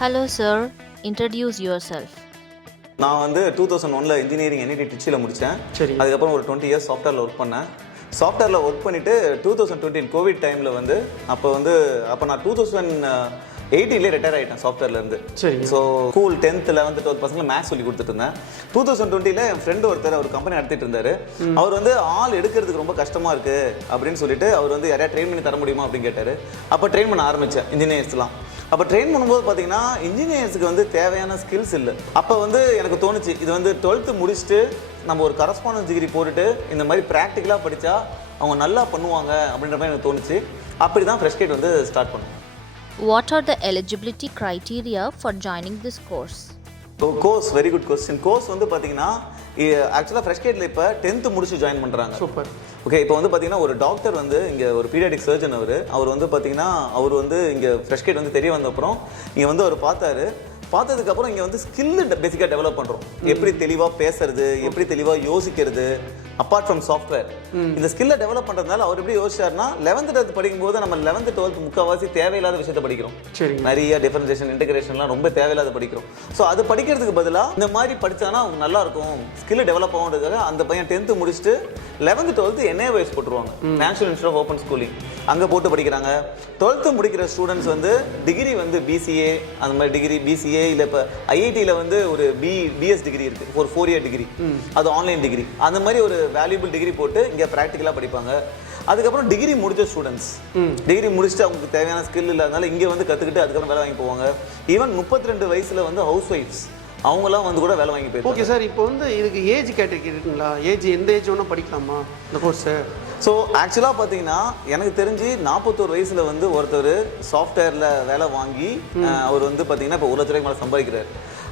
Hello, sir. Introduce yourself. நான் வந்து 2001 engineering NIT ட்ரிச்சியில் முடித்தேன். சரி. அதுக்கப்புறம் ஒரு 20 இயர்ஸ் சாஃப்ட்வேரில் ஒர்க் பண்ணேன். சாஃப்ட்வேரில் ஒர்க் பண்ணிவிட்டு 2020 கோவிட் டைமில் வந்து அப்போ நான் 2018 ரிட்டையர் ஆகிட்டேன் சாஃப்ட்வேர்லேருந்து. சரி. So school 10th 11th 12th பசங்களை மேத்ஸ் சொல்லி கொடுத்துட்டு இருந்தேன். 2020 என் ஃப்ரெண்டு ஒருத்தர் அவர் கம்பெனி நடத்திட்டு இருந்தார். அவர் வந்து ஆள் எடுக்கிறதுக்கு ரொம்ப கஷ்டமாக இருக்குது அப்படின்னு சொல்லிட்டு அவர் வந்து யாரையா ட்ரெயின் பண்ணி தர முடியுமா அப்படின்னு கேட்டார். அப்போ ட்ரெயின் பண்ண ஆரம்பித்தேன் இன்ஜினியர்ஸ்லாம். அப்போ ட்ரெயின் பண்ணும்போது பார்த்தீங்கன்னா இன்ஜினியர்ஸுக்கு வந்து தேவையான ஸ்கில்ஸ் இல்லை. அப்போ வந்து எனக்கு தோணுச்சு, இது வந்து 12th முடிச்சுட்டு நம்ம ஒரு கரஸ்பாண்டன்ஸ் டிகிரி போட்டுட்டு இந்த மாதிரி ப்ராக்டிக்கலாக படித்தா அவங்க நல்லா பண்ணுவாங்க அப்படின்ற மாதிரி எனக்கு தோணுச்சு. அப்படி தான் ஃப்ரெஷ் கேட் வந்து ஸ்டார்ட் பண்ணுவோம். What are the eligibility criteria for joining this course? Course very good question. Course வந்து பார்த்தீங்கன்னா ஆக்சுவலாக ஃப்ரெஷ் கேட்டில் இப்போ 10th முடிச்சு ஜாயின் பண்ணுறாங்க. சூப்பர். ஓகே, இப்போ வந்து பார்த்தீங்கன்னா ஒரு டாக்டர் வந்து இங்கே ஒரு பீடியாடிக் சர்ஜன் அவர் வந்து பார்த்தீங்கன்னா அவர் வந்து இங்கே ஃப்ரெஷ் கேட் வந்து தெரிய வந்த அப்புறம் இங்கே வந்து அவர் பார்த்ததுக்கப்புறம் இங்கே வந்து ஸ்கில்லு பேசிக்காக டெவலப் பண்ணுறோம். எப்படி தெளிவாக பேசுறது, எப்படி தெளிவாக யோசிக்கிறது, அப்பார்ட் ஃப்ரம் சாஃப்ட்வேர் இந்த ஸ்கில்லை டெவலப் பண்ணுறதுனால அவர் எப்படி யோசிச்சார்னா 11th 12th படிக்கும்போது நம்ம 11th 12th முக்கால்வாசி தேவையில்லாத விஷயத்தை படிக்கிறோம். சரி. நிறைய டிஃபரன்சியேஷன் இன்டெகிரேஷன்லாம் ரொம்ப தேவையில்லாத படிக்கிறோம். ஸோ அது படிக்கிறதுக்கு பதிலாக இந்த மாதிரி படித்தானா அவங்க நல்லா இருக்கும், ஸ்கில் டெவலப் ஆகுன்றதுக்காக அந்த பையன் 10th முடிச்சுட்டு 11th 12th NAYS போட்டுருவாங்க, national institute of open schooling. அங்கே போட்டு படிக்கிறாங்க. 12th முடிக்கிற ஸ்டூடெண்ட்ஸ் வந்து டிகிரி வந்து BCA அந்த மாதிரி டிகிரி BCA இல்லை இப்போ IITயில் வந்து ஒரு BS டிகிரி இருக்குது, ஒரு 4 year டிகிரி, அது ஆன்லைன் டிகிரி. அந்த மாதிரி ஒரு வேல்யூபிள் டிகிரி போட்டு இங்கே ப்ராக்டிக்கலாக படிப்பாங்க. அதுக்கப்புறம் டிகிரி முடிச்ச ஸ்டூடெண்ட்ஸ் டிகிரி முடிச்சுட்டு அவங்களுக்கு தேவையான ஸ்கில் இல்லாதனால இங்கே வந்து கற்றுக்கிட்டு அதுக்கப்புறம் வேலை வாங்கி போவாங்க. ஈவன் 32 வயசில் வந்து ஹவுஸ் ஒய்ஃப்ஸ் அவங்களாம் வந்து கூட வேலை வாங்கி போயிருக்காங்க. ஓகே சார், இப்போ வந்து இதுக்கு ஏஜ் கேட்டகரி இருக்குங்களா? ஏஜ் எந்த ஏஜ் வேணால் படிக்கலாமா இந்த கோர்ஸு? ஸோ ஆக்சுவலாக பார்த்தீங்கன்னா எனக்கு தெரிஞ்சு 41 வயசில் வந்து ஒருத்தர் சாஃப்ட்வேரில் வேலை வாங்கி அவர் வந்து பார்த்தீங்கன்னா இப்போ 1 லட்ச ரூபாய்க்கு மேலே சம்பாதிக்கிறார்.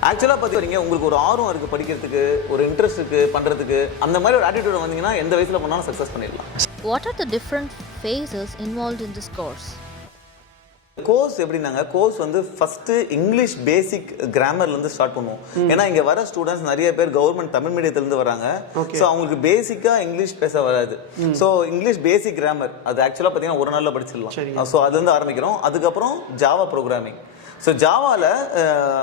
ஆக்சுவலாக பார்த்தீங்க உங்களுக்கு ஒரு ஆர்வம் இருக்குது படிக்கிறதுக்கு, ஒரு இன்ட்ரெஸ்ட் இருக்குது பண்ணுறதுக்கு, அந்த மாதிரி ஒரு ஆட்டிடியூட் வந்தீங்கன்னா எந்த வயசில் பண்ணாலும் சக்ஸஸ் பண்ணிடலாம். What are the different phases involved in this course? Course எப்படின்னாங்க, கோர்ஸ் வந்து ஃபஸ்ட்டு இங்கிலீஷ் பேசிக் கிராமர்லேருந்து ஸ்டார்ட் பண்ணுவோம். ஏன்னா இங்கே வர ஸ்டூடெண்ட்ஸ் நிறைய பேர் கவர்மெண்ட் தமிழ் மீடியத்துலேருந்து வராங்க. ஸோ அவங்களுக்கு பேசிக்காக இங்கிலீஷ் பேச வராது. ஸோ இங்கிலீஷ் பேசிக் கிராமர் அது ஆக்சுவலாக பார்த்தீங்கன்னா ஒரு நாளில் படிச்சிடலாம். ஸோ அதுலேருந்து ஆரம்பிக்கிறோம். அதுக்கப்புறம் ஜாவா ப்ரோக்ராமிங். ஸோ ஜாவாவில்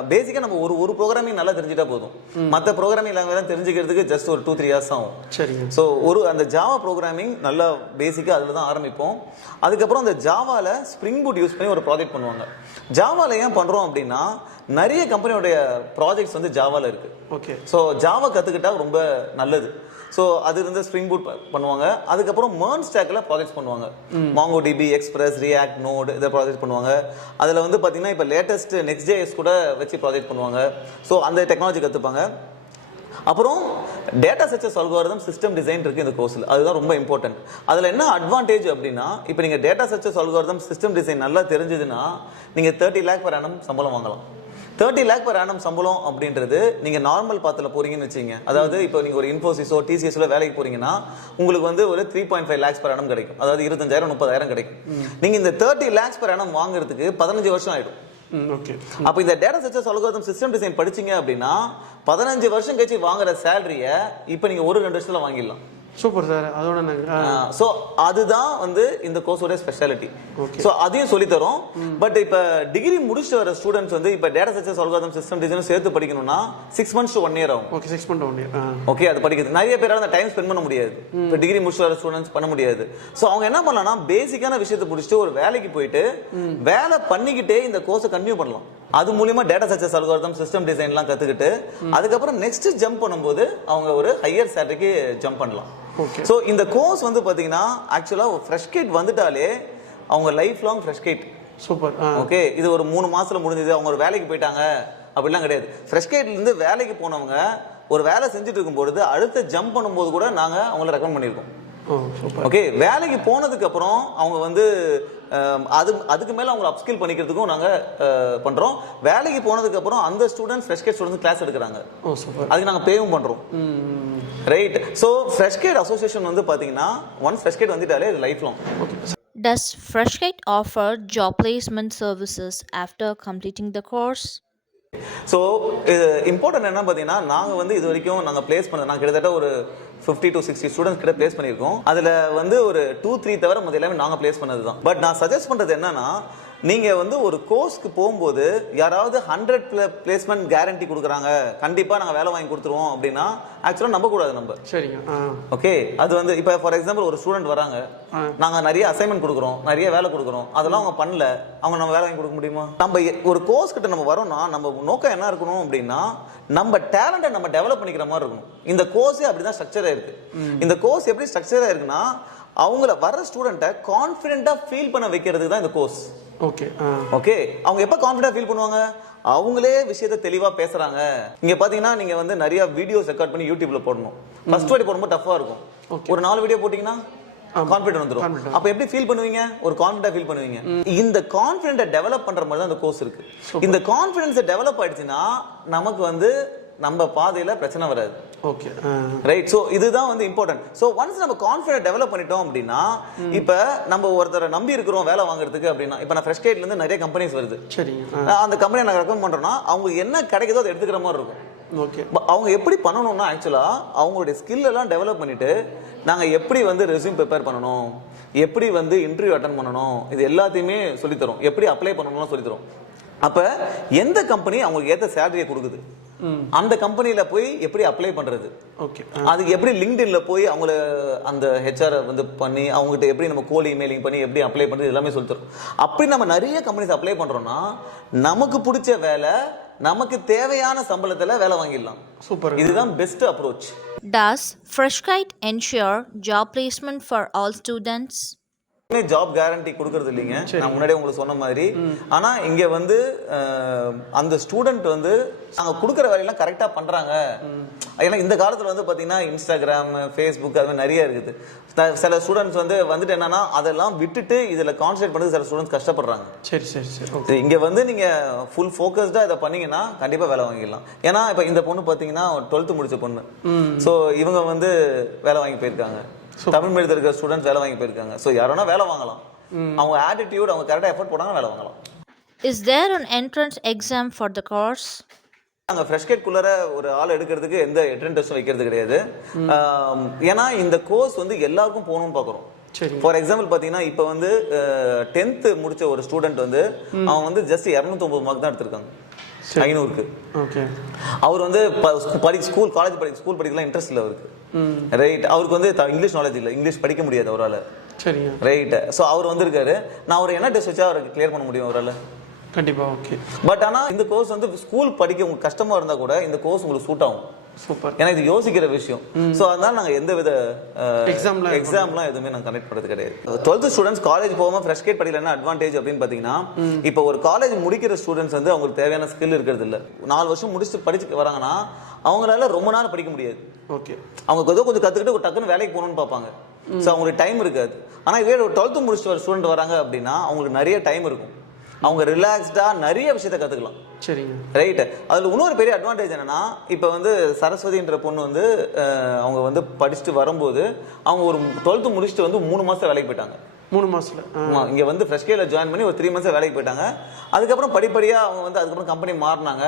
பேசிக்காக நம்ம ஒரு ப்ரோக்ராமிங் நல்லா தெரிஞ்சுட்டா போதும். மற்ற ப்ரோக்ராமிங் லாங்குவேஜ் தெரிஞ்சுக்கிறதுக்கு ஜஸ்ட் ஒரு 2-3 years ஆகும். சரி. ஸோ அந்த ஜாவா ப்ரோக்ராமிங் நல்லா பேசிக்காக அதில் தான் ஆரம்பிப்போம். அதுக்கப்புறம் அந்த ஜாவாவில் ஸ்ப்ரிங் பூட் யூஸ் பண்ணி ஒரு ப்ராஜெக்ட் பண்ணுவாங்க. ஜாவாவில் ஏன் பண்ணுறோம் அப்படின்னா நிறைய கம்பெனியோடைய ப்ராஜெக்ட்ஸ் வந்து ஜாவாவில் இருக்குது. ஓகே. ஸோ ஜாவா கற்றுக்கிட்டா ரொம்ப நல்லது. ஸோ அது இருந்து ஸ்ப்ரிங் பூட் பண்ணுவாங்க. அதுக்கப்புறம் MERN ஸ்டாக்கில் ப்ராஜெக்ட்ஸ் பண்ணுவாங்க. MongoDB, எக்ஸ்பிரஸ், ரியாக்ட், நோட் இதை ப்ராஜெக்ட் பண்ணுவாங்க. அதில் வந்து பார்த்தீங்கன்னா இப்போ லேட்டஸ்ட் Next.js கூட வச்சு ப்ராஜெக்ட் பண்ணுவாங்க. ஸோ அந்த டெக்னாலஜி கற்றுப்பாங்க. அப்புறம் data structures algorithm, system design இருக்குது இந்த கோர்ஸில். அதுதான் ரொம்ப இம்பார்ட்டன்ட். அதில் என்ன அட்வான்டேஜ் அப்படின்னா இப்போ நீங்கள் data structures algorithm, system design நல்லா தெரிஞ்சதுன்னா நீங்கள் 30 lakh per annum சம்பளம் வாங்கலாம். 30 lakh per annum சம்பளம் அப்படின்றது நீங்கள் நார்மல் பாத்தில் போறீங்கன்னு வச்சுங்க. அதாவது இப்போ நீங்கள் ஒரு இன்ஃபோசிஸோ TCSல வேலைக்கு போறீங்கன்னா உங்களுக்கு வந்து ஒரு 3.5 lakhs per annum கிடைக்கும். அதாவது 25,000-30,000 கிடைக்கும். நீங்கள் இந்த 30 lakhs per annum வாங்குறதுக்கு 15 வருஷம் ஆயிடும். ஓகே. அப்போ இந்த data structures algorithm, system design படிச்சீங்க அப்படின்னா 15 வருஷம் கழிச்சு வாங்குற சேலரியை இப்போ நீங்கள் 1-2 வருஷத்துல வாங்கிடலாம். Super sir. அதோட ஸோ அதுதான் வந்து இந்த கோர்ஸோட ஸ்பெஷாலிட்டி. ஸோ அதையும் சொல்லித்தரோம். பட் இப்போ டிகிரி முடிச்சுட்டு வர ஸ்டூடெண்ட்ஸ் வந்து இப்போ data structures algorithm, system design சேர்த்து படிக்கணும்னா 6 months to 1 year ஆகும். Okay. 6 months to 1 year. Okay. அது படிக்கிறது நிறைய பேரால அந்த டைம் ஸ்பெண்ட் பண்ண முடியாது. இப்போ டிகிரி முடிச்சுட்டு வர ஸ்டூடெண்ட்ஸ் பண்ண முடியாது. ஸோ அவங்க என்ன பண்ணலாம்னா பேசிக்கான விஷயத்தை முடிச்சுட்டு ஒரு வேலைக்கு போயிட்டு வேலை பண்ணிக்கிட்டே இந்த கோர்ஸை கண்டினியூ பண்ணலாம். அது மூலியமா டேட்டா ஸ்ட்ரக்சர்ஸ் அல்காரிதம், சிஸ்டம் டிசைன்லாம் கத்துக்கிட்டு அதுக்கப்புறம் நெக்ஸ்ட் ஜம்ப் பண்ணும்போது அவங்க ஒரு ஹையர் சேலரிக்கு ஜம்ப் பண்ணலாம். ஸோ இந்த கோர்ஸ் வந்து பார்த்தீங்கன்னா ஆக்சுவலாக ஃப்ரெஷ் கேட் வந்துட்டாலே அவங்க life long Freshgate. Super. Okay. இது ஒரு 3 மாசத்துல முடிஞ்சது, அவங்க ஒரு வேலைக்கு போயிட்டாங்க அப்படிலாம் கிடையாது. ஃப்ரெஷ் கேட்லேருந்து வேலைக்கு போனவங்க ஒரு வேலை செஞ்சுட்டு இருக்கும்போது அடுத்த ஜம்ப் பண்ணும்போது கூட நாங்கள் அவங்கள ரெக்கமெண்ட் பண்ணியிருக்கோம். ஓகே. வேலைக்கு போனதுக்கு அப்புறம் அவங்க வந்து அதுக்கு மேல அவங்க அப்ஸ்கில் பண்ணிக்கிறதுக்கும் நாங்க பண்றோம். வேலைக்கு போனதுக்கு அப்புறம் அந்த students Freshgate students class எடுக்கறாங்க. அதுக்கு நாங்க பேவும் பண்றோம். Right. So Freshgate association வந்து பாத்தீங்கன்னா ஒன்ஸ் ஃப்ரெஷ் கேட் வந்துட்டாலே இது life long. Does Freshgate offer job placement services after completing the course? So இது இம்பார்ட்டன்ட் என்ன பார்த்தீங்கன்னா நாங்கள் வந்து இது வரைக்கும் நாங்கள் பிளேஸ் பண்ணது நான் கிட்டத்தட்ட ஒரு 50 to 60 ஸ்டூடெண்ட்ஸ் கிட்ட பிளேஸ் பண்ணியிருக்கோம். அதில் வந்து ஒரு 2-3 தவிர மற்ற எல்லாமே நாங்கள் பிளேஸ் பண்ணது தான். பட் நான் சஜஸ்ட் பண்ணுறது என்னன்னா நீங்க வந்து ஒரு கோர்ஸ்க்கு போகும்போது யாராவது 100 பிளேஸ்மெண்ட் கேரண்டி கொடுக்குறாங்க, கண்டிப்பா நாங்க வேலை வாங்கி கொடுத்துருவோம் அப்படின்னா ஆக்சுவலா நம்ப கூடாது நம்ம. சரிங்க. ஓகே, அது வந்து இப்ப ஃபார் எக்ஸாம்பிள் ஒரு ஸ்டூடெண்ட் வராங்க, நாங்க நிறைய அசைன்மெண்ட் கொடுக்குறோம், நிறைய வேலை கொடுக்குறோம், அதெல்லாம் அவங்க பண்ணல, அவங்க நம்ம வேலை வாங்கி கொடுக்க முடியுமா? நம்ம ஒரு கோர்ஸ் கிட்ட நம்ம வரோம்னா நம்ம நோக்கம் என்ன இருக்கணும் அப்படின்னா நம்ம டேலண்ட்டை நம்ம டெவலப் பண்ணிக்கிற மாதிரி இருக்கணும். இந்த கோர்ஸே அப்படிதான் ஸ்ட்ரக்சரா இருக்கு. இந்த கோர்ஸ் எப்படி ஸ்ட்ரக்சரா இருக்குன்னா அவங்கள வர ஸ்டூடெண்ட்டை கான்ஃபிடென்ட்டா ஃபீல் பண்ண வைக்கிறதுக்கு தான் இந்த கோர்ஸ். ஓகே ஓகே, அவங்க எப்ப கான்ஃபிடென்ட்டா ஃபீல் பண்ணுவாங்க? அவங்களே விஷயத்தை தெளிவா பேசுறாங்க. இங்க பாத்தீங்கன்னா நீங்க வந்து நிறைய வீடியோஸ் ரெக்கார்ட் பண்ணி யூடியூப்ல போடணும். ஃபர்ஸ்ட் வாட்டி போடும்போது டஃபா இருக்கும். ஒரு 4 வீடியோ போட்டீங்கன்னா கான்ஃபிடென்ட் வந்துரும். அப்ப எப்படி ஃபீல் பண்ணுவீங்க? ஒரு கான்ஃபிடென்ட்டா ஃபீல் பண்ணுவீங்க. இந்த கான்ஃபிடென்ட்டை டெவலப் பண்ற மாதிரி தான் இந்த கோர்ஸ் இருக்கு. இந்த கான்ஃபிடென்ஸ் டெவலப் ஆயிடுச்சுன்னா நமக்கு வந்து நம்ம பாதையில பிரச்சனை வராது. Okay right. சோ இதுதான் வந்து இம்பார்ட்டன்ட். சோ ஒன்ஸ் நம்ம கான்ஃபிடென்ட் டெவலப் பண்ணிட்டோம் அப்படின்னா இப்ப நம்ம ஒருத்தரை நம்பி இருக்கிறோம் வேலை வாங்குறதுக்கு அப்படின்னா இப்ப நான் ஃப்ரெஷ் கேட்ல இருந்து நிறைய கம்பெனிஸ் வருது. சரிங்க. அந்த கம்பெனியை நான் ரெக்கமெண்ட் பண்றேன்னா அவங்க என்ன கிடைக்குதோ அதை எடுத்துக்கிற மாதிரி இருக்கும். ஓகே, அவங்க எப்படி பண்ணணும்னா ஆக்சுவலா அவங்களுடைய ஸ்கில் எல்லாம் டெவலப் பண்ணிட்டு நாங்க எப்படி வந்து ரெஸ்யூம் ப்ரிப்பேர் பண்ணணும், எப்படி வந்து இன்டர்வியூ அட்டெண்ட் பண்ணணும், இது எல்லாத்தையுமே சொல்லித் தரும். எப்படி அப்ளை பண்ணணும்னு சொல்லித் தரும். அப்ப எந்த கம்பெனி அவங்களுக்கு ஏற்ற சேலரியை கொடுக்குது, அந்த கம்பெனில போய் எப்படி அப்ளை பண்றது, ஓகே, அதுக்கு எப்படி லிங்க்டின்ல போய் அவங்கள அந்த ஹெச்ஆர் வந்து பண்ணி அவங்ககிட்ட எப்படி நம்ம கோல் இமெயிலிங் பண்ணி எப்படி அப்ளை பண்றது எல்லாமே சொல்லி தரும். அப்படி நம்ம நிறைய கம்பெனிஸ் அப்ளை பண்றோம்னா நமக்கு பிடிச்ச வேலை நமக்கு தேவையான சம்பளத்துல வேலை வாங்கிடலாம். சூப்பர். இதுதான் best approach. Does Freshkite ensure job placement for all students? Job guarantee கொடுக்கறது இல்லைங்க, நான் முன்னாடியே உங்களுக்கு சொன்ன மாதிரி. ஆனா இங்க வந்து அந்த ஸ்டூடெண்ட் வந்து நாங்க கொடுக்குற வேலையெல்லாம் கரெக்டா பண்றாங்க. ஏன்னா இந்த காலத்துல வந்து பாத்தீங்கன்னா இன்ஸ்டாகிராம், ஃபேஸ்புக் அது மாதிரி நிறைய இருக்குது. சில ஸ்டூடெண்ட்ஸ் வந்துட்டு என்னன்னா அதெல்லாம் விட்டுட்டு இதுல கான்சென்ட்ரேட் பண்ணி சில ஸ்டூடெண்ட்ஸ் கஷ்டப்படுறாங்க. சரி சரி சரி. இங்க வந்து நீங்க ஃபுல் ஃபோக்கஸ்டா இதை பண்ணீங்கன்னா கண்டிப்பா வேலை வாங்கிடலாம். ஏன்னா இப்ப இந்த பொண்ணு பாத்தீங்கன்னா 12th முடிச்ச பொண்ணு. சோ இவங்க வந்து வேலை வாங்கி போயிருக்காங்க. தமிழ் மீடியத்தில் இருக்கிற ஸ்டூடெண்ட்ஸ் வேலை வாங்கி போயிருக்காங்க. ஸோ யாரோனா வேலை வாங்கலாம். அவங்க ஆட்டிடியூட், அவங்க கரெக்டாக எஃபர்ட் போட்டாங்க வேலை வாங்கலாம். Is there an entrance exam for the course? நாங்கள் ஃப்ரெஷ் கேட்குள்ளார ஒரு ஆள் எடுக்கிறதுக்கு எந்த என்ட்ரன்ஸ் டெஸ்ட்டும் வைக்கிறது கிடையாது. ஏன்னா இந்த கோர்ஸ் வந்து எல்லாருக்கும் போகணும்னு பார்க்குறோம். ஃபார் எக்ஸாம்பிள் பார்த்தீங்கன்னா இப்போ வந்து 10th முடிச்ச ஒரு ஸ்டூடெண்ட் வந்து அவன் வந்து ஜஸ்ட் 209 மார்க் தான் எடுத்திருக்காங்க 500க்கு. ஓகே, அவர் வந்து ஸ்கூல் படிக்கலாம் இன்ட்ரெஸ்ட் இல்லை அவருக்கு. ரைட். அவருக்கு வந்து இங்கிலீஷ் நாலேஜ் இல்லை, இங்கிலீஷ் படிக்க முடியாது அவரால். சரிங்க. ரைட். ஸோ அவர் வந்திருக்காரு. நான் ஒரு என்ன டெஸ்ட் வச்சா அவருக்கு கிளியர் பண்ண முடியும் அவரால்? கண்டிப்பா. ஓகே. பட் ஆனால் இந்த கோர்ஸ் வந்து ஸ்கூல் படிக்க உங்களுக்கு கஷ்டமா இருந்தா கூட இந்த கோர்ஸ் உங்களுக்கு சூட் ஆகும். சூப்பர். ஏன்னா இது யோசிக்கிற விஷயம். ஸோ அதனால நாங்கள் எந்த வித எக்ஸாம்லாம் எதுவுமே நாங்கள் கனெக்ட் பண்ணுறது கிடையாது. 12th ஸ்டூடெண்ட்ஸ் காலேஜ் போகாமல் ஃப்ரெஷ் கேட் படிக்கல என்ன அட்வான்டேஜ் அப்படின்னு பார்த்தீங்கன்னா இப்போ ஒரு காலேஜ் முடிக்கிற ஸ்டூடெண்ட்ஸ் வந்து அவங்களுக்கு தேவையான ஸ்கில் இருக்கிறது இல்லை. 4 வருஷம் முடிச்சுட்டு படிச்சு வராங்கன்னா அவங்களால ரொம்ப நாள் படிக்க முடியாது. ஓகே, அவங்க ஏதோ கொஞ்சம் கற்றுக்கிட்டு ஒரு டக்குன்னு வேலைக்கு போகணும்னு பார்ப்பாங்க. ஸோ அவங்களுக்கு டைம் இருக்காது. ஆனால் இதே ஒரு 12th முடிச்சுட்டு வர ஸ்டூடெண்ட் வராங்க அப்படின்னா அவங்களுக்கு நிறைய டைம் இருக்கும். அவங்க ரிலாக்ஸ்டா நிறைய விஷயத்தை கத்துக்கலாம். சரிங்க. ரைட். அதுல இன்னொரு பெரிய அட்வான்டேஜ் என்னன்னா இப்போ வந்து சரஸ்வதின்ற பொண்ணு வந்து அவங்க வந்து படிச்சுட்டு வரும்போது அவங்க ஒரு 12th முடிச்சுட்டு வந்து 3 மாசம் வேலைக்கு போயிட்டாங்க. 3 மாசத்துல இங்க வந்து ஃப்ரெஷ் கேல ஜாயின் பண்ணி ஒரு 3 மாசம் வேலைக்கு போயிட்டாங்க. அதுக்கப்புறம் படிப்படியா அவங்க வந்து அதுக்கப்புறம் கம்பெனி மாறினாங்க.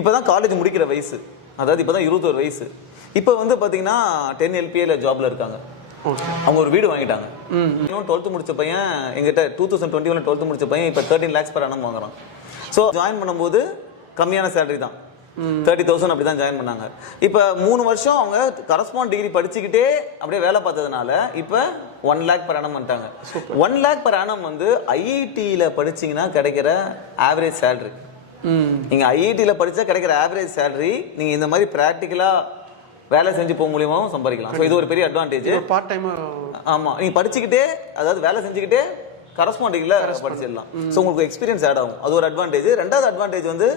இப்பதான் காலேஜ் முடிக்கிற வயசு, அதாவது இப்பதான் 21 வயசு. இப்போ வந்து பாத்தீங்கன்னா 10 LPA ஜாப்ல இருக்காங்க. அவங்க ஒரு வீடு வாங்கிட்டாங்க. இன்னும் 12th முடிச்ச பையன் எங்கிட்ட 2021 12th முடிச்ச பையன் இப்போ 13 lakhs per annum வாங்குறான். ஸோ ஜாயின் பண்ணும்போது கம்மியான சேலரி தான், 30,000 அப்படி தான் ஜாயின் பண்ணாங்க. இப்போ 3 வருஷம் அவங்க கரஸ்பாண்ட் டிகிரி படிச்சுக்கிட்டே அப்படியே வேலை பார்த்ததுனால இப்போ 1 lakh per annum வந்துட்டாங்க. 1 lakh per annum வந்து ஐஐடியில் படிச்சிங்கன்னா கிடைக்கிற ஆவரேஜ் சேலரி. நீங்கள் ஐஐடியில் படித்தா கிடைக்கிற ஆவரேஜ் சேலரி நீங்கள் இந்த மாதிரி ப்ராக்டிக்கலாக வேலை செஞ்சு போக மூலியமாவும் சம்பாதிக்கலாம். ஸோ இது ஒரு பெரிய அட்வான்டேஜ். Part time. ஆமாம், நீங்கள் படிச்சுக்கிட்டே அதாவது வேலை செஞ்சுக்கிட்டே கரஸ்பாண்டிங்கில் படிச்சிடலாம். ஸோ உங்களுக்கு எக்ஸ்பீரியன்ஸ் ஆட் ஆகும். அது ஒரு அட்வான்டேஜ். ரெண்டாவது அட்வான்டேஜ் வந்து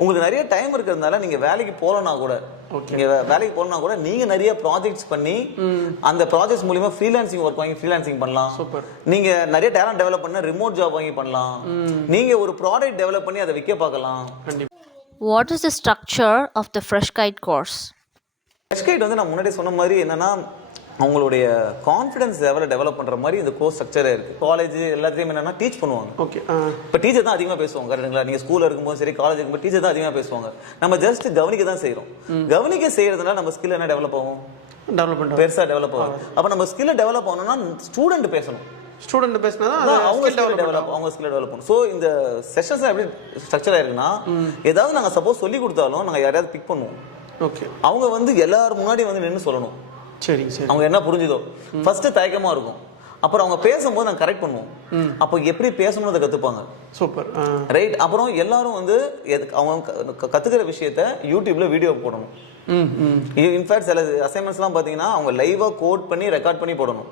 உங்களுக்கு நிறைய டைம் இருக்கிறதுனால நீங்கள் வேலைக்கு போகலன்னா கூட நீங்கள் நிறைய ப்ராஜெக்ட்ஸ் பண்ணி அந்த ப்ராஜெக்ட்ஸ் மூலியமா ஃப்ரீலான்சிங் ஒர்க் வாங்கி ஃப்ரீலான்சிங் பண்ணலாம். சூப்பர். நீங்கள் நிறைய டேலண்ட் டெவலப் பண்ண ரிமோட் ஜாப் வாங்கி பண்ணலாம். நீங்கள் ஒரு ப்ராடக்ட் டெவலப் பண்ணி அதை விற்க பார்க்கலாம். What is the structure of the Freshkite course? ஃப்ரெஷ்கைட் வந்து நான் முன்னாடி சொன்ன மாதிரி என்னன்னா அவங்களுடைய கான்ஃபிடன்ஸ் லெவலை டெவலப் பண்ற மாதிரி இந்த கோர்ஸ் ஸ்ட்ரக்சரே இருக்கு. காலேஜ் எல்லாத்தையும் என்னன்னா டீச் பண்ணுவாங்க. ஓகே. இப்போ டீச்சர் தான் அதிகமாக பேசுவாங்க. கரெக்டுங்களா? நீங்க ஸ்கூல்ல இருக்கும்போது சரி, காலேஜ் இருக்கும்போது டீச்சர் தான் அதிகமாக பேசுவாங்க. நம்ம ஜஸ்ட் கவனிக்க தான் செய்யறோம். கவனிக்க செய்யறதுனால நம்ம ஸ்கில் என்ன டெவலப் ஆகும்? பெருசா டெவலப் ஆகும். அப்ப நம்ம ஸ்கில் டெவலப் ஆகணும்னா ஸ்டூடெண்ட் பேசணும். ஸ்டூடெண்ட் பேசினா தான் அவங்க ஸ்கில் டெவலப் பண்ணும். ஸோ இந்த செஷன்ஸ் எப்படி ஸ்ட்ரக்சர் ஆயிருக்குன்னா, ஏதாவது நாங்கள் சப்போஸ் சொல்லி கொடுத்தாலும் நாங்கள் யாரையாவது பிக் பண்ணுவோம். ஓகே, அவங்க வந்து எல்லாரும் முன்னாடி வந்து நின்று சொல்லணும். சரி சரி. அவங்க என்ன புரிஞ்சுதோ ஃபர்ஸ்ட் தயக்கமா இருக்கும், அப்புறம் அவங்க பேசும்போது நாங்கள் கரெக்ட் பண்ணுவோம். அப்போ எப்படி பேசணும்னு அதை கற்றுப்பாங்க. Super, right. அப்புறம் எல்லாரும் வந்து அவங்க கற்றுக்கிற விஷயத்த யூடியூப்ல வீடியோ போடணும். இன்ஃபேக்ட் சில அசைன்மெண்ட்ஸ்லாம் பார்த்தீங்கன்னா அவங்க லைவாக கோட் பண்ணி ரெக்கார்ட் பண்ணி போடணும்.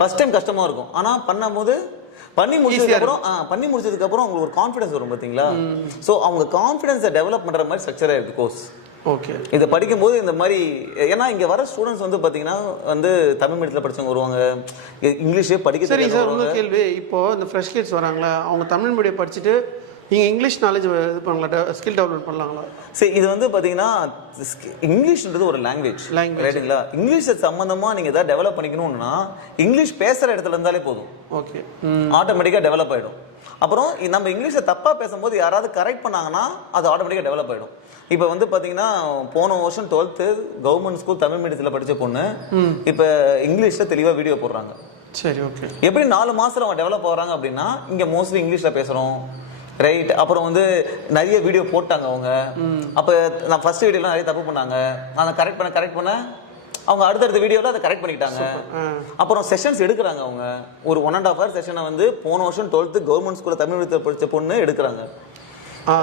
ஃபர்ஸ்ட் டைம் கஷ்டமா இருக்கும், ஆனால் பண்ணும்போது பண்ணி முடிச்சதுக்கு அப்புறம் உங்களுக்கு ஒரு கான்ஃபிடன்ஸ் வரும் பார்த்தீங்களா. ஸோ அவங்க கான்ஃபிடன்ஸை டெவலப் பண்ணுற மாதிரி ஸ்ட்ரக்சராக இருக்கு கோர்ஸ். ஓகே, இதை படிக்கும்போது இந்த மாதிரி, ஏன்னா இங்கே வர ஸ்டூடெண்ட்ஸ் வந்து பார்த்தீங்கன்னா வந்து தமிழ் மீடியத்தில் படித்தவங்க வருவாங்க, இங்கிலீஷே படிக்க. சரி சார், இன்னொரு கேள்வி. இப்போ இந்த ஃப்ரெஷ் கிட்ஸ் வராங்களா, அவங்க தமிழ் மீடியம் படிச்சுட்டு நீங்கள் இங்கிலீஷ் நாலேஜ் இது பண்ணலாம், ஸ்கில் டெவலப் பண்ணலாங்களா? சரி, இது வந்து பார்த்தீங்கன்னா இங்கிலீஷ்ன்றது ஒரு லாங்குவேஜ் ரைட்டுங்களா. இங்கிலீஷ் சம்மந்தமாக நீங்கள் எதாவது டெவலப் பண்ணிக்கணும்னா இங்கிலீஷ் பேசுகிற இடத்துல இருந்தாலே போதும். ஓகே, ஆட்டோமேட்டிக்காக டெவலப் ஆகிடும். அப்புறம் நம்ம இங்கிலீஷை தப்பாக பேசும்போது யாராவது கரெக்ட் பண்ணாங்கன்னா அது ஆட்டோமேட்டிக்காக டெவலப் ஆகிடும். இப்போ வந்து பார்த்தீங்கன்னா போன வருஷம் 12th கவர்மெண்ட் ஸ்கூல் தமிழ் மீடியத்தில் படித்த பொண்ணு இப்போ இங்கிலீஷில் தெளிவாக வீடியோ போடுறாங்க. சரி, ஓகே. எப்படி 4 மாதத்தில் அவங்க டெவலப் ஆகிறாங்க அப்படின்னா, இங்கே மோஸ்ட்லி இங்கிலீஷில் பேசுகிறோம், ரைட். அப்புறம் வந்து நிறைய வீடியோ போட்டாங்க அவங்க. அப்போ நான் ஃபர்ஸ்ட் வீடியோலாம் நிறைய தப்பு பண்ணாங்க, நான் கரெக்ட் பண்ண அவங்க அடுத்தடுத்த வீடியோவில் அதை கரெக்ட் பண்ணிக்கிட்டாங்க. அப்புறம் செஷன்ஸ் எடுக்கிறாங்க அவங்க. ஒரு 1.5 hour செஷனை வந்து போன வருஷம் 12th கவர்மெண்ட் ஸ்கூலில் தமிழ் மீடியத்தில் படித்த பொண்ணு எடுக்கிறாங்க.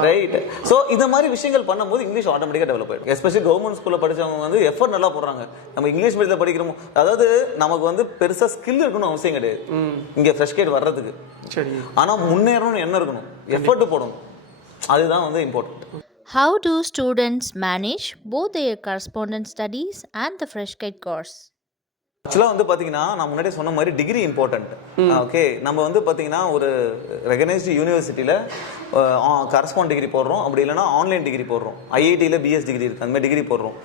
ரைட். ஸோ இந்த மாதிரி விஷயங்கள் பண்ணும்போது இங்கிலீஷ் ஆட்டோமேட்டிக்காக டெவலப் ஆகிடும். எஸ்பெஷலி கவர்மெண்ட் ஸ்கூலில் படித்தவங்க வந்து எஃபர்ட் நல்லா போடுறாங்க. நம்ம இங்கிலீஷ் மீடியத்தில் படிக்கிறோம், அதாவது நமக்கு வந்து பெருசாக ஸ்கில் இருக்கணும் அவசியம் கிடையாது இங்கே ஃப்ரெஷ் கேட் வர்றதுக்கு. சரி, ஆனால் முன்னேறணும்னு என்ன இருக்கணும், எஃபர்ட் போடணும், அதுதான் வந்து important. How do students manage both their correspondence studies and the Fresh Kite course? ஆக்சுவலாக வந்து பார்த்தீங்கன்னா நான் முன்னாடி சொன்ன மாதிரி டிகிரி இம்பார்ட்டன்ட். ஓகே, நம்ம வந்து பார்த்தீங்கன்னா ஒரு ரெகனைஸ்டு யூனிவர்சிட்டியில் கரஸ்பாண்ட் டிகிரி போடுறோம், அப்படி இல்லைனா ஆன்லைன் டிகிரி போடுறோம், ஐஐடியில் பிஎஸ் டிகிரி இருக்குது, அந்த மாதிரி டிகிரி போடுறோம்.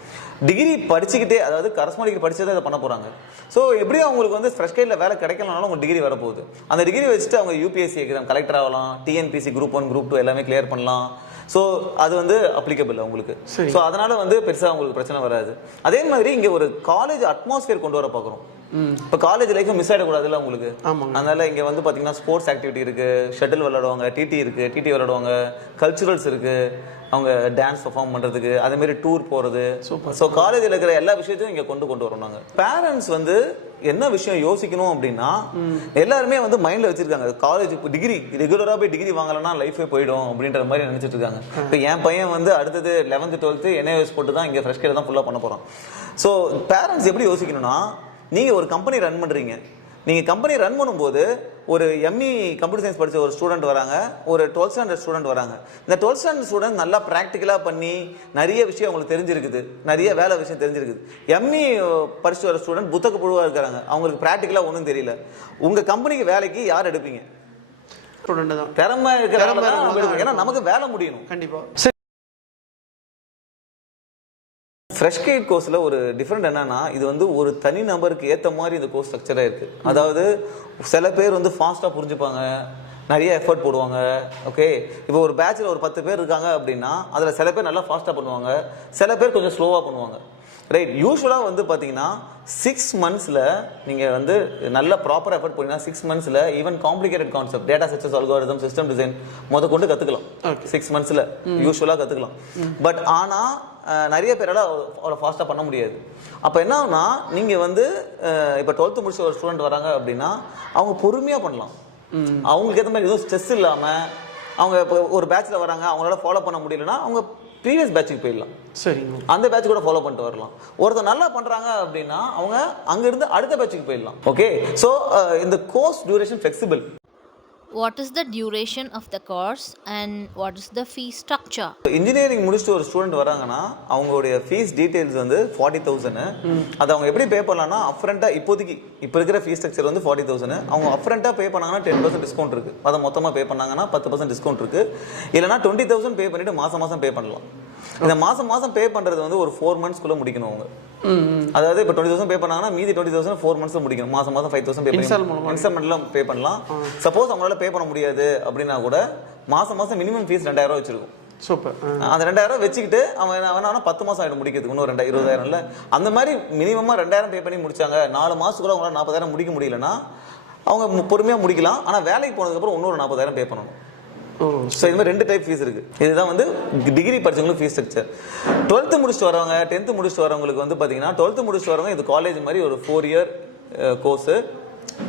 டிகிரி படிச்சுக்கிட்டே, அதாவது கரஸ்பாண்ட் டிகிரி படிச்சதை அதை பண்ண போகிறாங்க. ஸோ எப்படியும் அவங்களுக்கு வந்து ஃப்ரெஷ் கைடில் வேலை கிடைக்கலனாலும் அவங்க டிகிரி வரப்போகுது. அந்த டிகிரி வச்சுட்டு அவங்க யூபிஎஸ்சி எக்ஸாம் கலெக்டர் ஆகலாம், டிஎன்பிசி குரூப் 1 குரூப் 2 எல்லாமே கிளியர் பண்ணலாம். ஸோ அது வந்து அப்ளிகபிள் அவங்களுக்கு. ஸோ அதனால வந்து பெருசாக அவங்களுக்கு பிரச்சனை வராது. அதே மாதிரி இங்கே ஒரு காலேஜ் அட்மாஸ்பியர் கொண்டு வர பார்க்குறோம். இப்போ காலேஜ் லைஃப் மிஸ் ஆகிடக்கூடாதுல்ல உங்களுக்கு. அதனால இங்கே வந்து பார்த்தீங்கன்னா ஸ்போர்ட்ஸ் ஆக்டிவிட்டி இருக்கு, ஷட்டில் விளையாடுவாங்க, டிடி இருக்கு, டிடி விளையாடுவாங்க, கல்ச்சுரல்ஸ் இருக்கு, அவங்க டான்ஸ் பர்ஃபார்ம் பண்ணுறதுக்கு, அதே மாதிரி டூர் போகிறது. ஸோ காலேஜில் இருக்கிற எல்லா விஷயத்தையும் இங்கே கொண்டு வரோம் நாங்கள். பேரண்ட்ஸ் வந்து என்ன விஷயம் யோசிக்கணும் அப்படின்னா, எல்லாருமே வந்து மைண்டில் வச்சிருக்காங்க காலேஜ் டிகிரி ரெகுலராக போய் டிகிரி வாங்கலன்னா லைஃபே போயிடும் அப்படின்ற மாதிரி நினச்சிட்டு இருக்காங்க. இப்போ என் பையன் வந்து அடுத்தது 11th 12th என்ஐஎஸ் போட்டு தான் இங்கே ஃப்ரெஷ் கேர் தான் ஃபுல்லாக பண்ண போகிறான். ஸோ பேரண்ட்ஸ் எப்படி யோசிக்கணும்னா, நீங்கள் ஒரு கம்பெனி ரன் பண்ணுறீங்க, நீங்கள் கம்பெனி ரன் பண்ணும்போது ஒரு எம்இ கம்ப்யூட்டர் சயின்ஸ் படித்த ஒரு ஸ்டூடெண்ட் வராங்க, ஒரு 12th standard ஸ்டூடெண்ட் வராங்க. இந்த 12th standard ஸ்டூடெண்ட் நல்லா ப்ராக்டிக்கலாக பண்ணி நிறைய விஷயம் அவங்களுக்கு தெரிஞ்சிருக்குது, நிறைய வேலை விஷயம் தெரிஞ்சிருக்குது. எம்இ படிச்சுட்டு வர ஸ்டூடெண்ட் புத்தக புழுவாக இருக்கிறாங்க, அவங்களுக்கு ப்ராக்டிக்கலாக ஒன்றும் தெரியல. உங்கள் கம்பெனிக்கு வேலைக்கு யார் எடுப்பீங்க? ஸ்டூடெண்ட் தான். திறமை இருக்கிற, ஏன்னா நமக்கு வேலை முடியணும் கண்டிப்பாக. ஃப்ரெஷ் கைட் கோர்ஸில் ஒரு டிஃப்ரெண்ட் என்னன்னா, இது வந்து ஒரு தனி நபருக்கு ஏற்ற மாதிரி இந்த கோர்ஸ் ஸ்ட்ரக்சராக இருக்குது. அதாவது சில பேர் வந்து ஃபாஸ்ட்டாக புரிஞ்சுப்பாங்க, நிறைய எஃபர்ட் போடுவாங்க. ஓகே, இப்போ ஒரு பேட்சில் ஒரு 10 பேர் இருக்காங்க அப்படின்னா அதில் சில பேர் நல்லா ஃபாஸ்ட்டாக பண்ணுவாங்க, சில பேர் கொஞ்சம் ஸ்லோவாக பண்ணுவாங்க. ரைட். யூஸ்வலாக வந்து பார்த்தீங்கன்னா 6 months நீங்கள் வந்து நல்ல ப்ராப்பர் எஃபர்ட் போனீங்கன்னா 6 months even complicated concept, data structures, algorithm, system design கொண்டு கற்றுக்கலாம். 6 months யூஸ்வலாக கற்றுக்கலாம். பட் ஆனால் நிறைய பேரால் அவ்வளோ ஃபாஸ்ட்டாக பண்ண முடியாது. அப்போ என்ன ஆகுனா, நீங்கள் வந்து இப்போ 12th முடிச்ச ஒரு ஸ்டூடெண்ட் வராங்க அப்படின்னா அவங்க பொறுமையாக பண்ணலாம். அவங்களுக்கு ஏற்ற மாதிரி எதுவும் ஸ்ட்ரெஸ் இல்லாமல், அவங்க இப்போ ஒரு பேட்சில் வராங்க, அவங்களால ஃபாலோ பண்ண முடியலன்னா அவங்க ப்ரீவியஸ் பேட்சுக்கு போயிடலாம். சரி, அந்த பேட்ச் கூட ஃபாலோ பண்ணிட்டு வரலாம். ஒருத்தர் நல்லா பண்ணுறாங்க அப்படின்னா அவங்க அங்கேருந்து அடுத்த பேட்சுக்கு போயிடலாம். ஓகே, ஸோ இந்த course duration flexible. What is the duration of the course and what is the fee structure? Engineering முடிச்சுட்டு ஒரு ஸ்டூடெண்ட் வராங்கன்னா அவங்களுடைய ஃபீஸ் டீடைல்ஸ் வந்து 40,000. அதை அவங்க எப்படி பே பண்ணலாம்னா, அப்ரண்ட்டாக இப்போதைக்கு இப்போ இருக்கிற ஃபீஸ் ஸ்ட்ரக்சர் வந்து 40,000. அவங்க அப்ரண்ட்டாக பே பண்ணாங்கன்னா 10% டிஸ்கவுண்ட் இருக்குது. அதை மொத்தமாக பே பண்ணாங்கன்னா 10% டிஸ்கவுண்ட் இருக்குது. இல்லைனா 20,000 பே பண்ணிவிட்டு மாதம் பே பண்ணலாம். இந்த மாதம் பே பண்ணுறது வந்து ஒரு 4 months முடிக்கணும் அவங்க. அதாவது இப்போ 20,000 பே பண்ணாங்கன்னா மீதி 20,000 4 months முடிக்கணும். மாதம் 5,000 பே பண்ணி இன்ஸ்டால்மெண்ட்லாம் பே பண்ணலாம். சப்போஸ் அவங்களால பே பண்ண முடியாது அப்படின்னா கூட மாதம் மினிமம் ஃபீஸ் 2,000 வச்சிருக்கும். சூப்பர். அந்த 2,000 வச்சுக்கிட்டு அவன் 10 மாதம் ஆகிடும் முடிக்கிறதுக்கு, இன்னும் 20,000 அந்த மாதிரி மினிமமாக 2,000 பே பண்ணி முடிச்சாங்க. 4 மாதத்துக்குள்ள அவங்களால 40,000 முடிக்க முடியலன்னா அவங்க பொறுமையாக முடிக்கலாம். ஆனால் வேலைக்கு போனதுக்கப்புறம் இன்னொரு 40,000 பே பண்ணணும். ஸோ இது மாதிரி 2 டைப் ஃபீஸ் இருக்குது. இதுதான் வந்து டிகிரி படிச்சவங்களுக்கு ஃபீஸ் ஸ்ட்ரக்சர். 12th முடிச்சுட்டு வரவங்க 10th முடிச்சுட்டு வரவங்களுக்கு வந்து பார்த்தீங்கன்னா 12th முடிச்சுட்டு வரவங்க இது காலேஜ் மாதிரி ஒரு 4 இயர் கோர்ஸு.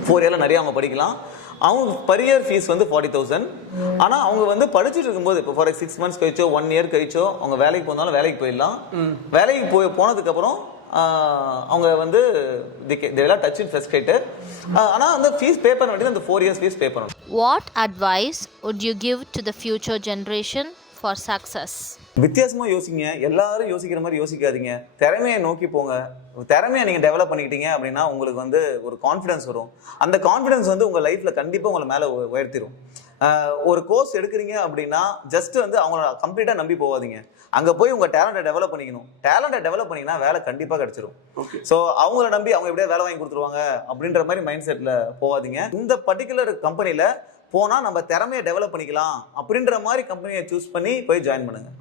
4 இயரில் நிறைய அவங்க படிக்கலாம். அவங்க பர் இயர் ஃபீஸ் வந்து 40,000. ஆனால் அவங்க வந்து படிச்சுட்டு இருக்கும்போது இப்போ ஃபார் 6 months கழிச்சோ 1 year கழிச்சோ அவங்க வேலைக்கு போனாலும் வேலைக்கு போயிடலாம். வேலைக்கு போனதுக்கப்புறம் அவங்க வந்து டச் இன் ஃபர்ஸ்ட் ரைட்டு. ஆனால் அந்த ஃபீஸ் பே பண்ண வேண்டியது அந்த 4 years ஃபீஸ் பே பண்ணணும். What advice would you give to the future generation for success? வித்தியாசமாக யோசிங்க. எல்லாரும் யோசிக்கிற மாதிரி யோசிக்காதீங்க. திறமையை நோக்கி போங்க. திறமையை நீங்கள் டெவலப் பண்ணிக்கிட்டீங்க அப்படின்னா உங்களுக்கு வந்து ஒரு கான்ஃபிடன்ஸ் வரும். அந்த கான்ஃபிடன்ஸ் வந்து உங்கள் லைஃப்பில் கண்டிப்பாக உங்களை மேலே உயர்த்திடும். ஒரு கோர்ஸ் எடுக்கிறீங்க அப்படின்னா ஜஸ்ட் வந்து அவங்கள கம்ப்ளீட்டாக நம்பி போகாதீங்க. அங்கே போய் உங்கள் டேலண்ட்டை டெவலப் பண்ணிக்கணும். டேலண்ட்டை டெவலப் பண்ணிங்கன்னா வேலை கண்டிப்பாக கிடைச்சிரும். ஸோ அவங்கள நம்பி அவங்க எப்படியா வேலை வாங்கி கொடுத்துருவாங்க அப்படின்ற மாதிரி மைண்ட் செட்டில் போகாதீங்க. இந்த பர்டிகுலர் கம்பெனியில் போனால் நம்ம திறமையை டெவலப் பண்ணிக்கலாம் அப்படின்ற மாதிரி கம்பெனியை சூஸ் பண்ணி போய் ஜாயின் பண்ணுங்கள்.